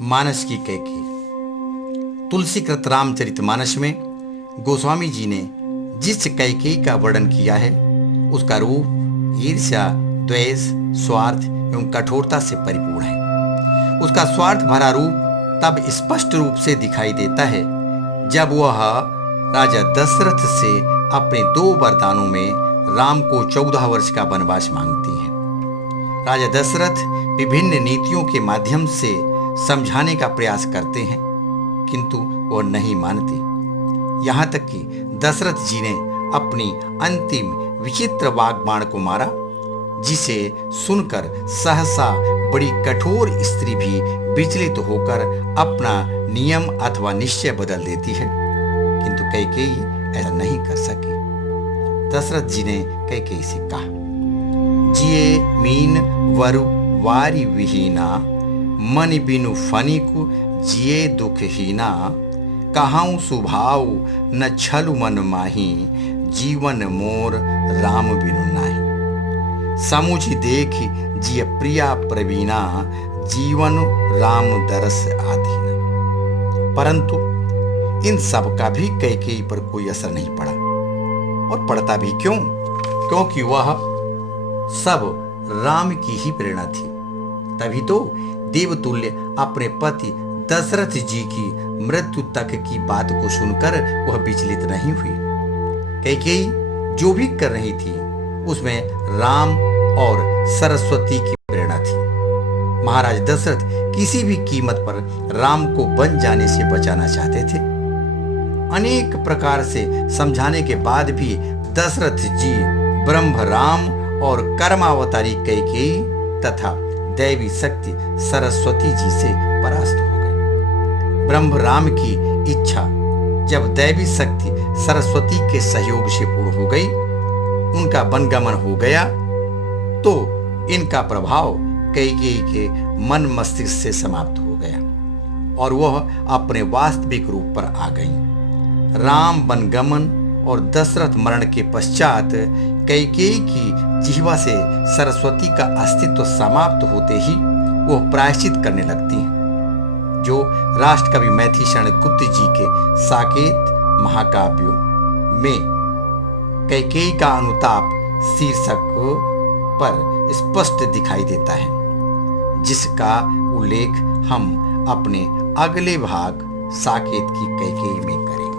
मानस की कैकेयी। तुलसीकृत रामचरितमानस में गोस्वामी जी ने जिस कैकेयी का वर्णन किया है उसका रूप ईर्ष्या, द्वेष, स्वार्थ एवं कठोरता से परिपूर्ण है। उसका स्वार्थ भरा रूप तब स्पष्ट रूप से दिखाई देता है जब वह राजा दशरथ से अपने 2 वरदानों में राम को 14 वर्ष का वनवास मांगती है। राजा दशरथ विभिन्न नीतियों के माध्यम से समझाने का प्रयास करते हैं किंतु वह नहीं मानती। यहाँ तक कि दशरथ जी ने अपनी अंतिम विचित्र वाग्बाण को मारा, जिसे सुनकर सहसा बड़ी कठोर स्त्री भी विचलित होकर अपना नियम अथवा निश्चय बदल देती है, किंतु कैकेयी ऐसा नहीं कर सकी। दशरथ जी ने कैकेयी से कहा, जिये मीन वरु वारी विहीना, मन बिनु फनिकु जिये दुखहीना, कहाऊं सुभाव न छलु मन माही, जीवन मोर राम बिनु नाही। समुझ देख जिय प्रिया प्रवीणा, जीवन राम दरस आधीना। परंतु इन सब का भी कैकेयी पर कोई असर नहीं पड़ा, और पड़ता भी क्यों? क्योंकि वह सब राम की ही प्रेरणा थी। तभी तो देवतुल्य अपने पति दशरथ जी की मृत्यु तक की बात को सुनकर वह विचलित नहीं हुई। कैकेयी जो भी कर रही थी उसमें राम और सरस्वती की प्रेरणा थी। महाराज दशरथ किसी भी कीमत पर राम को वन जाने से बचाना चाहते थे। अनेक प्रकार से समझाने के बाद भी दशरथ जी ब्रह्म राम और कर्मावतारी कैकेयी तथा दैवी शक्ति सरस्वती जी से परास्त हो गए। ब्रह्म राम की इच्छा जब दैवी शक्ति सरस्वती के सहयोग से पूर्ण हो गई, उनका वनगमन हो गया, तो इनका प्रभाव कैकेयी के मन मस्तिष्क से समाप्त हो गया और वह अपने वास्तविक रूप पर आ गई। राम वनगमन और दशरथ मरण के पश्चात कैकेयी की जिह्वा से सरस्वती का अस्तित्व समाप्त होते ही वह प्रायश्चित करने लगती हैं, जो राष्ट्रकवि मैथिलीशरण गुप्त जी के साकेत महाकाव्यों में कैकेयी का अनुताप शीर्षक पर स्पष्ट दिखाई देता है, जिसका उल्लेख हम अपने अगले भाग साकेत की कैकेयी में करेंगे।